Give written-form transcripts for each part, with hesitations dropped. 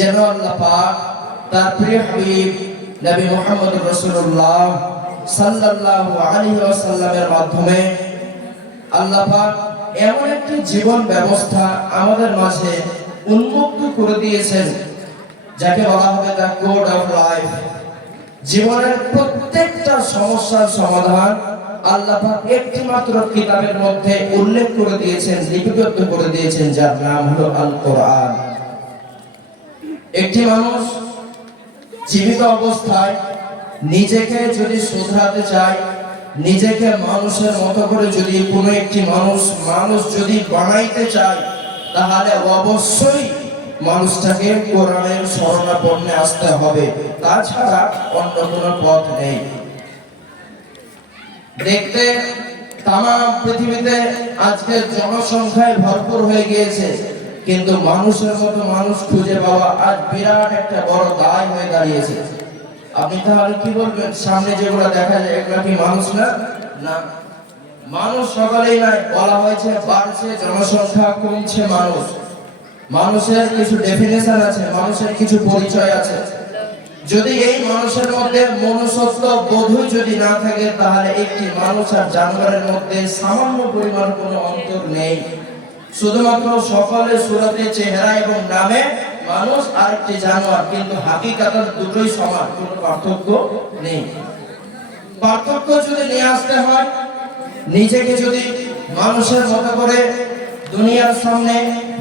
যেন আল্লাহ পাক তার প্রিয় হাবিব নবী মুহাম্মদ রাসূলুল্লাহ সাল্লাল্লাহু আলাইহি ওয়াসাল্লামের মাধ্যমে আল্লাহ পাক এমন একটি জীবন ব্যবস্থা আমাদের মাঝে উন্মুক্ত করে দিয়েছেন যাকে বলা হবে দ্য কোড অফ লাইফ। জীবনের প্রত্যেকটা সমস্যার সমাধান আল্লাহ পাক একটি মাত্র কিতাবের মধ্যে উল্লেখ করে দিয়েছেন, লিপিবদ্ধ করে দিয়েছেন, যার নাম হলো আল কোরআন। একটি মানুষ জীবিত অবস্থায় নিজেকে যদি শুধরাতে চায়, নিজেকে মানুষের মতো করে যদি কোনো একটি মানুষ যদি বানাইতে চায়, তাহলে অবশ্যই মানুষটাকে কোরআনের শরণাপন্নে আসতে হবে, তাছাড়া অন্য কোনো পথ নেই। দেখতে তাম পৃথিবীতে আজকে জনসংখ্যায় ভরপুর হয়ে গিয়েছে, কিন্তু মানুষের মতো মানুষ খুঁজে পাওয়া আজ বিরাট একটা বড় দায় হয়ে দাঁড়িয়েছে। আপনি তাহলে কি বলবেন, সামনে যেগুলো দেখা যায় এগুলো কি মানুষ না? না, মানুষ সকলেই নাই। বলা হয়েছে বাড়ছে জনসংখ্যা, কমছে মানুষ। মানুষের কিছু ডেফিনেশন আছে, মানুষের কিছু পরিচয় আছে। যদি এই মানুষের মধ্যে মনুষ্যত্ব বোধই যদি না থাকে, তাহলে একটি মানুষ আর জানোয়ারের মধ্যে সামান্য পরিমাণ কোনো অন্তর নেই। শুধুমাত্র সকলের সুরতে, চেহারা এবং নামে মানুষ আর একটি জানোয়ার, কিন্তু হাকিকাতের দুটোই সমান, কোনো পার্থক্য নেই। পার্থক্য যদি নিয়ে আসতে হয়, নিজেকে যদি মানুষের মতো করে দুনিয়ার সামনে,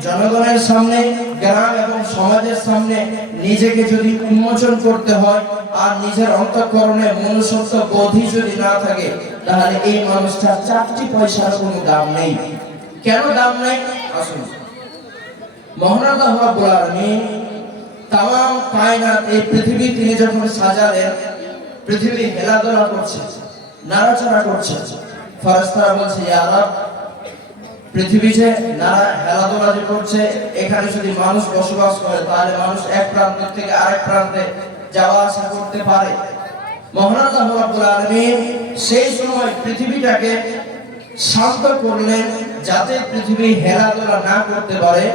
জনগণের সামনে, গ্রাম এবং সমাজের সামনে নিজেকে যদি উন্মোচন করতে হয়, আর নিজের অন্তঃকরণে মনুষ্যত্ব বোধই যদি না থাকে, তাহলে এই মানুষটার 4টি পয়সার কোনো দাম নেই। কেন দাম নেই? আসুন, মহান আল্লাহ রাব্বুল আলামিন তামাম কায়নাত, এই পৃথিবী তিনি যখন সাজালেন, পৃথিবী হেলাদোলা করছে, নাড়াচাড়া করছে। ফেরেশতারা বলছে, ইয়া রাব, পৃথিবী যে হেলাদোলা যে করছে, এখানে যদি মানুষ বসবাস করে, তাহলে মানুষ এক প্রান্ত থেকে আরেক প্রান্তে যাওয়া আসা করতে পারে। মহান আল্লাহ রাব্বুল আলামিন সেই সময় পৃথিবীটাকে শান্ত করলেন, যাতে পৃথিবী হেলাদোলা না করতে পারে।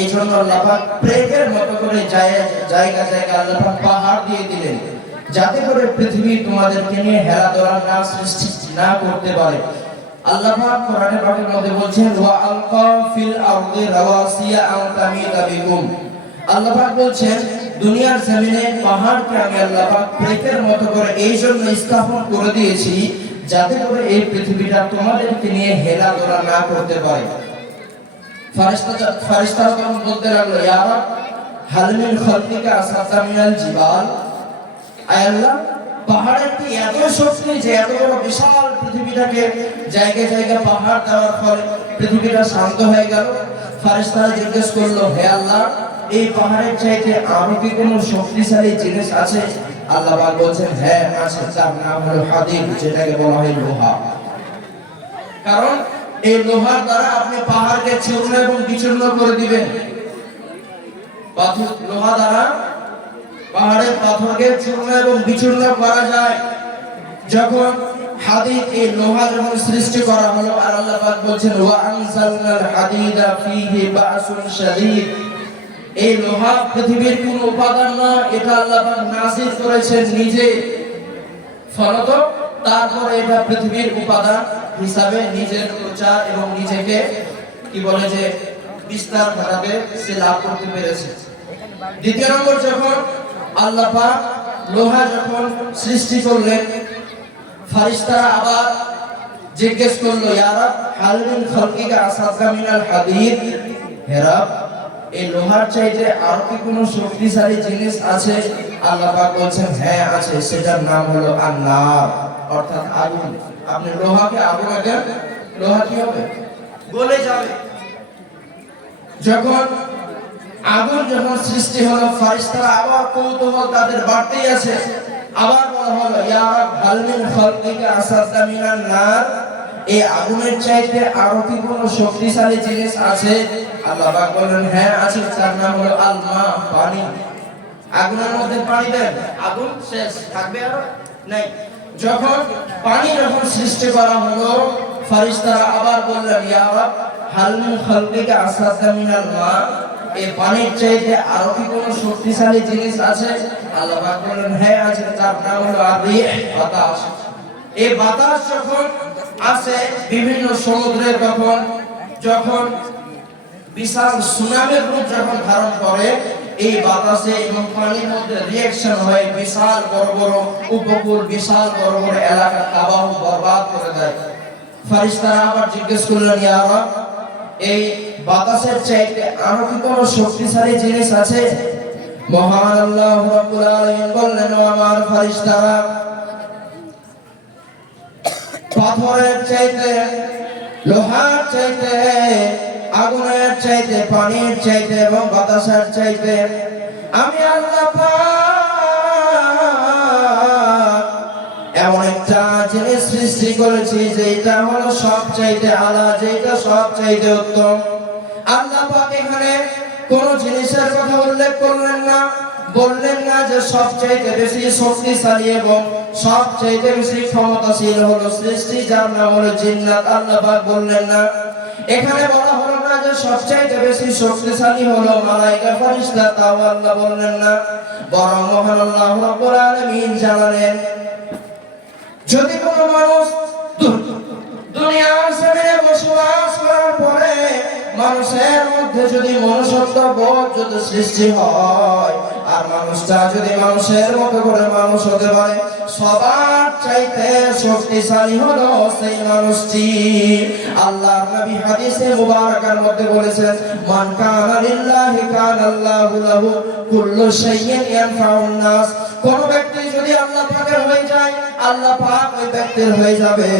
এই জন্য আল্লাহ পাক প্লেগের মতো করে জায়গা আল্লাহ পাক পাহাড় দিয়ে দিলেন, যাতে করে পৃথিবী তোমাদেরকে নিয়ে হেলাদোলা না সৃষ্টি না করতে পারে। আল্লাহ পাক কোরআনে পাকের মধ্যে বলছেন, ওয়া আলকা ফিল আরদি রাওয়াসিয়া আন তামিদা বিকুম। আল্লাহ পাক বলছেন, দুনিয়ার জমিনে পাহাড়কে আমি আল্লাহ পাক প্লেগের মতো করে এই জন্য স্থাপন করে দিয়েছি, যাতে করে এই পৃথিবীটা তোমাদেরকে নিয়ে হেলাদোলা না করতে পারে। ফারিস্তারা তখন বলতে লাগলো, ইয়া রাব, হাল মিন খালকিকা আসাতা মিনাল জিবাল। আয় আল্লাহ, পাহাড়ের কি এত শক্তি যে এত বড় বিশাল পৃথিবীটাকে জায়গা পাহাড় দেওয়ার ফলে পৃথিবীটা শান্ত হয়ে গেল? ফারিস্তারা জিজ্ঞেস করলো, হে আল্লাহ, এই পাহাড়ের চাইতে আরো কি কোনো শক্তিশালী জিনিস আছে? আল্লাহ পাক বলছেন, হ্যাঁ আছে, তার নাম হলো হাদিদ, যেটাকে বলা হয় লোহা। কারণ এই লোহার দ্বারা আপনি পাহাড়কে চূর্ণ এবং বিচূর্ণ করে দিবেন। লোহা দ্বারা পাহাড়ের পাথরকে চূর্ণ এবং বিচূর্ণ করা যায়। যখন হাদিদ, এই লোহা যখন সৃষ্টি করা হলো, আর আল্লাহ পাক বলছেন, ওয়া আনজালনাল হাদিদা ফীহি বাসুন শাদীদ। এই লোহা পৃথিবীর কোন উপাদান নয়, এটা আল্লাহ পাক নাযিল করেছেন নিজে। ফলত তারপরে এটা পৃথিবীর উপাদান হিসাবে নিজের প্রচার এবং নিজেকে কি বলে যে বিস্তার ঘটাতে সে লাভ করতে পেরেছে। দ্বিতীয় নম্বর, যখন আল্লাহ পাক লোহা যখন সৃষ্টি করলেন, ফারিস্তারা আবার জিজ্ঞেস করলো, ইয়া রাব, হাল মিন খালকিকা আসাতা মিনাল হাদিদ। হে রব, এই লোহার চাইতে আর কি কোনো শক্তিশালী জিনিস আছে? আল্লাহ পাক বলছেন, হ্যাঁ আছে, সেটার নাম হলো আন-নার, অর্থাৎ আগুন। আপনি লোহাকে আগুনে দেন, লোহা কি হবে? গলে যাবে। যখন আগুন যখন সৃষ্টি হলো, ফারিস্তারা আবার কৌতূহল তাদের বাড়তেই আছে। আবার বলা হলো, ইয়া রাব, হাল মিন খালকিকা আসাতা মিনান নার। এই আগুনের চাইতে আরো কি কোনো শক্তিশালী জিনিস আছে? আল্লাহ পাক বলেন, হ্যাঁ আছে, তার নাম হলো আল মা, পানি। আগুনের মধ্যে পানি দেন, আগুন শেষ, থাকবে আর নাই। যখন পানি সৃষ্টি করা হলো, ফারিস্তারা আবার বললেন, ইয়া রাব, হাল মিন খালকিকা আসাতা মিনাল মা। এই পানির চাইতে আরো কি কোনো শক্তিশালী জিনিস আছে? আল্লাহ পাক বলেন হ্যাঁ আছে, তার নাম হলো আর-রিহ, বাতাস। এই বাতাস যখন আসে বিভিন্ন সমুদ্রে, যখন বিশাল সুনামির রূপ যখন ধারণ করে, এই বাতাসে এবং পানির মধ্যে রিঅ্যাকশন হয়, বিশাল বড় বড় উপকূল, বিশাল বড় বড় এলাকা তাবাহ বরবাদ করে দেয়। ফেরেশতারা আবার জিজ্ঞেস করলেন, ইয়া রাব, এই বাতাসের চাইতে আরো কি কোনো শক্তিশালী জিনিস আছে? মহান আল্লাহ রাব্বুল আলামিন বললেন, ও আমার ফেরেশতারা, পাথরের চাইতে, লোহার চাইতে, আগুনের চাইতে, পানির চাইতে এবং বাতাসের চাইতে আমি আল্লাহ পাক এমন একটা জিনিস সৃষ্টি করেছি যেটা হলো সবচাইতে আলা, যেটা সবচাইতে উত্তম। আল্লাহ পাক এখানে কোন জিনিসের কথা উল্লেখ করলেন না, বললেন না যে সবচাইতে বেশি শক্তিশালী এবং সবচাইতে বেশি ক্ষমতাশীল হলো সৃষ্টি, যার নাম হলো জিন্নাত। আল্লাহ পাক বললেন না। এখানে বলা হলো না যে সবচাইতে বেশি শক্তিশালী হলো মালায়েকা ফেরেশতা, তাও আল্লাহ বললেন না। বরং মহান আল্লাহ রাব্বুল আলামিন জানালেন, যদি কোন মানুষ দুনিয়ার জমিনে বসবাস করার পরে মানুষের মধ্যে যদি মনুষ্যত্ব বোধ যদি সৃষ্টি হয়, আর মানুষটা যদি মানুষের মতো করে মানুষ হতে পারে, সবার চাইতে শক্তিশালী হলো সেই মানুষটি। আল্লাহর নবী হাদিসে মুবারাকার মধ্যে বলেছেন, মান কানা লিল্লাহি কানাল্লাহু লাহু কুল্লু শাইইন ইয়ানফাউন নাস। কোন ব্যক্তি যদি আল্লাহ পাকের হয়ে যায়, আল্লাহ পাক ওই ব্যক্তির হয়ে যাবে।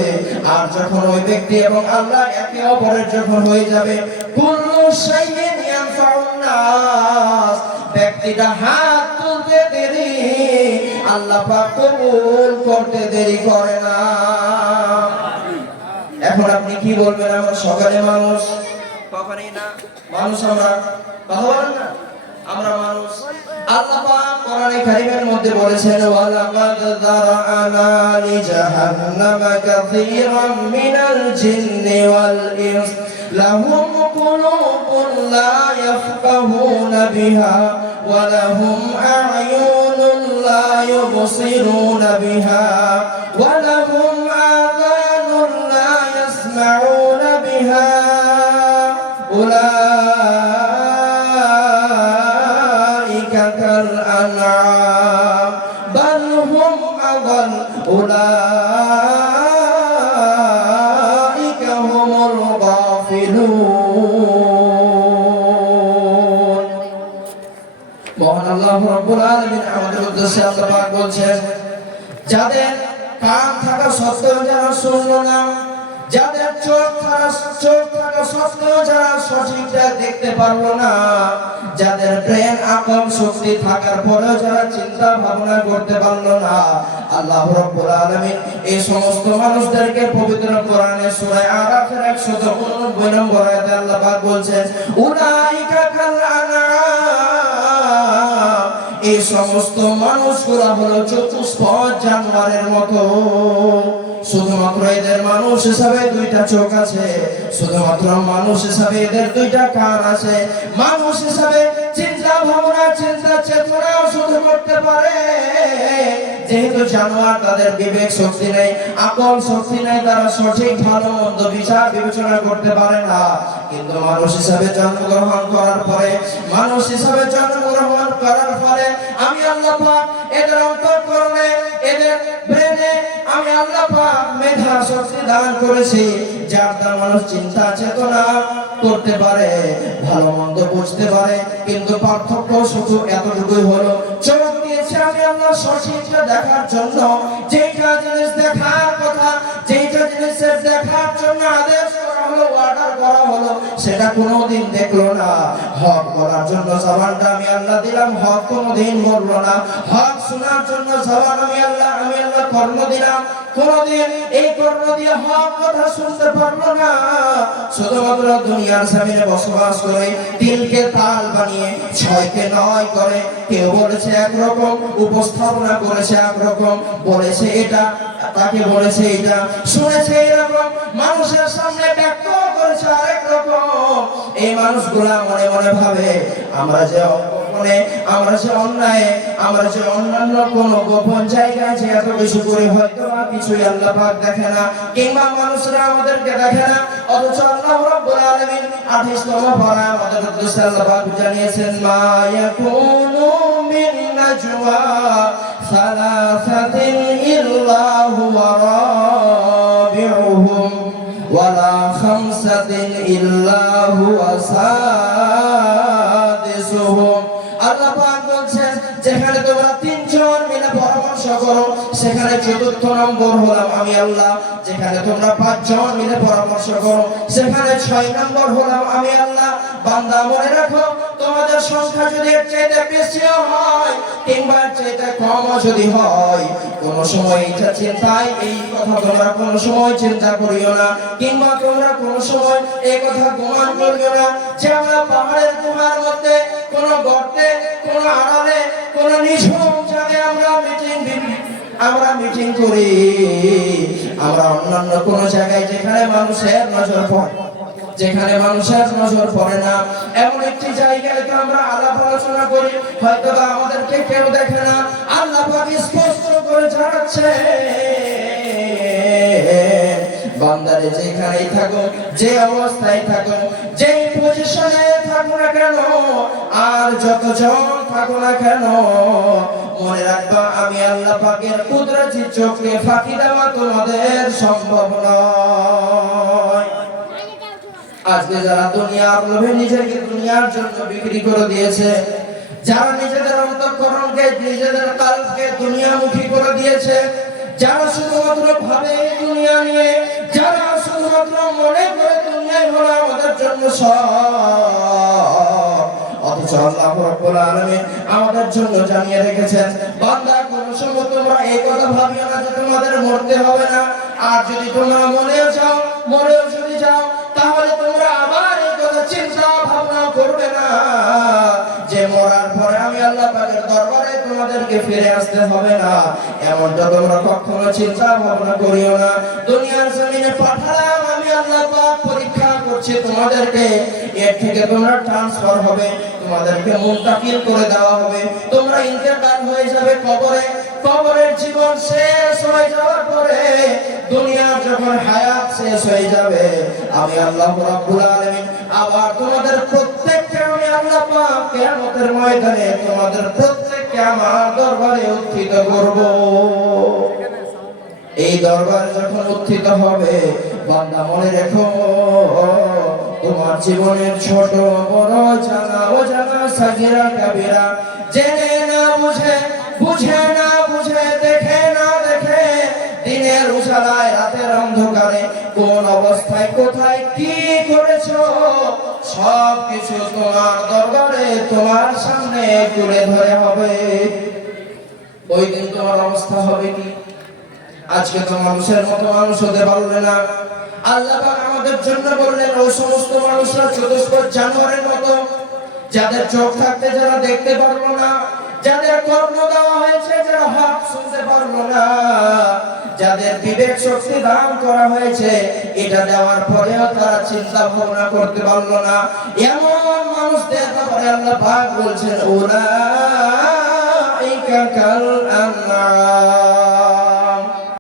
আর যখন ওই ব্যক্তি এবং আল্লাহ একে অপরের যখন হয়ে যাবে, কুল্লু শাইইন ইয়ানফাউন নাস, ব্যক্তিটা হাত তুলতে দেরি, আল্লাহ পাক কবুল করতে দেরি করে না। এখন আপনি কি বলবেন? আমরা সকালে মানুষ, কখনই না মানুষ, আমরা কথা বলেন না, আমরা মানুষ। আল্লাহ পাক কোরআনে কারীমের মধ্যে বলেছেন, ওয়ালাকাদ যারা'না লিজাহান্নামা কাসীরাম মিনাল জিন্নি ওয়াল ইনস লাহুম কুলুবুন লা ইয়াফকাহুনা বিহা ওয়া লাহুম আ'য়ুনুন লা ইউবসিরুনা বিহা ওয়া লাহুম আযানুন লা ইয়াসমাউনা বিহা الأنعام بل هم أضل أولئك هم الغافلون। মহান আল্লাহ রাব্বুল আলামিন আমাদের উদ্দেশ্যে আল্লাহ পাক বলছেন, যাদের কান থাকা সত্ত্বেও যারা শুনলো না, যাদের চোখ থাকা সত্ত্বেও যারা সঠিকটা দেখতে পারলো না, যাদের ব্রেন আকল শক্তি থাকার পরেও যারা চিন্তা ভাবনা করতে পারলো না, আল্লাহ রাব্বুল আলামিন এই সমস্ত মানুষদেরকে পবিত্র কোরআনে সূরা আরাফের 189 নম্বর আয়াতে আল্লাহ পাক বলছেন, উলাইকা কাল আনআম, এই সমস্ত মানুষগুলো হলো চতুষ্পদ জানোয়ারের মতো। শুধুমাত্র এদের মানুষ হিসাবে দুইটা চোখ আছে, শুধুমাত্র মানুষ হিসাবে এদের দুইটা কান আছে, মানুষ হিসাবে চিন্তা ভাবনা, চিন্তা চেতনা শুধু করতে পারে। যেহেতু জানোয়ার, তাদের বিবেক শক্তি নেই, আকল শক্তি নেই, তারা সঠিক ভালো মন্দ বিচার বিবেচনা করতে পারে না। কিন্তু মানুষ হিসাবে জন্মগ্রহণ করার পরে, মানুষ হিসাবে জন্মগ্রহণ করার ফলে আমি আল্লাহ পাক এদের অন্তঃকরণে, এদের ব্রেনে আমি আল্লাহ পাক মেধা শক্তি দান করেছি, যার দ্বারা মানুষ চিন্তা চেতনা করতে পারে, ভালো মন্দ বুঝতে পারে। কিন্তু পার্থক্য শুধু এতটুকুই হলো, চোখ দিয়েছি আমি আল্লাহ সঠিকটা দেখার জন্য, যেটা জিনিস দেখার কথা, যেটা জিনিসের দেখার জন্য আদেশ করা হলো, অর্ডার করা হলো, সেটা কোনোদিন দেখলো না। হক বলার জন্য জবানটা আমি আল্লাহ দিলাম, হক কোনোদিন বললো না। হক শোনার জন্য জবান আমি আল্লাহ কর্ণ দিলাম, কোনদিন এই কর্ণ দিয়ে হক কথা শুনতে পারলো না। শুধুমাত্র দুনিয়ার জমিনে বসবাস করে তিলকে তাল বানিয়ে ছয়কে নয় করে, কেউ বলেছে একরকম, উপস্থাপনা করেছে একরকম, বলেছে এটা, তাকে বলেছে এটা, শুনেছে এরকম, মানুষের সামনে ব্যক্ত করেছে আরেক রকম। এই মানুষগুলা মনে মনে ভাবে আমরা যে গোপনে, আমরা যে অন্যায়, আমরা যে অন্যান্য কোন গোপন জায়গায় যে এত কিছু করে হয়তো বা কিছুই আল্লাহ পাক দেখে না, কিংবা মানুষরা আমাদেরকে দেখে না, অথচ আল্লাহ রাব্বুল আলামিন 28তম পারা আমাদের উদ্দেশ্যে আল্লাহ পাক জানিয়েছেন মা ইয়াকুনু মিন নাজওয়া সালাসাতিন ইল্লা হুয়া রাবিউহুম ওয়ালা খামসাতিন ইল্লা হুয়া সাদিসুহুম। আল্লাহ পাক বলছেন যেখানে তোমরা তিনজন মিলে পরামর্শ করো সেখানে চতুর্থ নম্বর হলাম আমি আল্লাহ, যেখানে তোমরা পাঁচজন মিলে পরামর্শ করো সেখানে 6 নম্বর হলাম আমি আল্লাহ। বান্দা মনে রাখো, তোমাদের সংখ্যা যদি এর চাইতে বেশিও হয় কিংবা এর চাইতে কমও যদি হয়, কোন সময় এটা চিন্তায় এই কথা তোমরা কোন সময় চিন্তা করিও না, কিংবা তোমরা কোন সময় এই কথা গুমান করিও না যে আমরা পাহাড়ের গুহার মধ্যে কোন গর্তে, কোন আড়ালে, কোন নিঝুম জায়গায় আমরা মিটিং করি, আমরা অন্যান্য কোন জায়গায় যেখানে মানুষের নজর পড়ে, যেখানে মানুষের নজর পড়ে না এমন একটি জায়গায় তো আমরা আলাপ আলোচনা করি, হয়তো বা আমাদেরকে কেউ দেখে না। আল্লাহ পাক স্পষ্ট করে জানাচ্ছে বান্দারে যেখানেই থাকো, যে অবস্থায় থাকো, যে পজিশনে থাকো না কেন, আর যতজন থাকো না কেন, মনে রাখবা আমি আল্লাহ পাকের কুদরতি চোখে ফাঁকি দেওয়া তোমাদের সম্ভব নয়। আজকে যারা দুনিয়ার লোভে নিজেকে দুনিয়ার জন্য বিক্রি করে দিয়েছে, যারা নিজেদের অন্তঃকরণকে, নিজেদের কালকে দুনিয়ামুখী করে দিয়েছে, যারা শুধুমাত্র ভাবে দুনিয়া নিয়ে, যারা শুধুমাত্র মনে করে দুনিয়াই হলো আমাদের জন্য সব, অথচ আল্লাহ রাব্বুল আলামিন আমাদের জন্য জানিয়ে রেখেছেন বান্দা কোন সময় তোমরা এই কথা ভাবিও না যে তোমাদের মরতে হবে না, আর যদি তোমরা মরেও যদি যাও তাহলে তোমরা আবার এই কথা চিন্তা ভাবনা করবে না যে মরার পরে আমি আল্লাহ পাকের দরবারে তোমাদেরকে ফিরে আসতে হবে না, এমনটা তোমরা কখনো চিন্তা ভাবনা করিও না। দুনিয়ার জমিনে পাঠালাম আমি আল্লাহ পাক, পরীক্ষা করছি তোমাদেরকে, এর থেকে তোমরা ট্রান্সফার হবে, তোমাদেরকে মুনতাকিল করে দেওয়া হবে, তোমরা ইন্তেকাল হয়ে যাবে কবরে। কবরের জীবন শেষ হয়ে যাওয়ার পরে দুনিয়ার যখন হায়াত শেষ হয়ে যাবে আমি আল্লাহ রাব্বুল আলামিন আবার তোমাদের প্রত্যেককে আমি আল্লাহ পাক কিয়ামতের ময়দানে তোমাদের প্রত্যেককে আমার দরবারে উত্থিত করব। এই দরবারে যখন উত্থিত হবে বান্দা মনে রেখো তোমার জীবনের ছোট বড় জানা অজানা সাগীরা কাবীরা, জেনে না বুঝে, বুঝে না বুঝে, দেখে না দেখে, দিনের উজালায় রাতের অন্ধকারে কোন অবস্থায় কোথায় কি করেছো সব কিছু তোমার দরবারে তোমার সামনে তুলে ধরে হবে। ওই দিন তোমার অবস্থা হবে কি? আজকে তো মানুষের মতো মানুষ হতে পারলে না। আল্লাহ পাক আমাদের জন্য বললেন ওই সমস্ত মানুষরা চতুষ্পদ জানোয়ারের মতো, যাদের চোখ থাকতে যারা দেখতে পারলো না, যাদের কর্ণ দেওয়া হয়েছে যারা হক শুনতে পারলো না, যাদের বিবেক শক্তি দান করা হয়েছে এটা দেওয়ার পরেও তারা চিন্তা ভাবনা করতে পারলো না, এমন মানুষদের ব্যাপারে আল্লাহ পাক বলছেন উলাইকা কাল আনআম।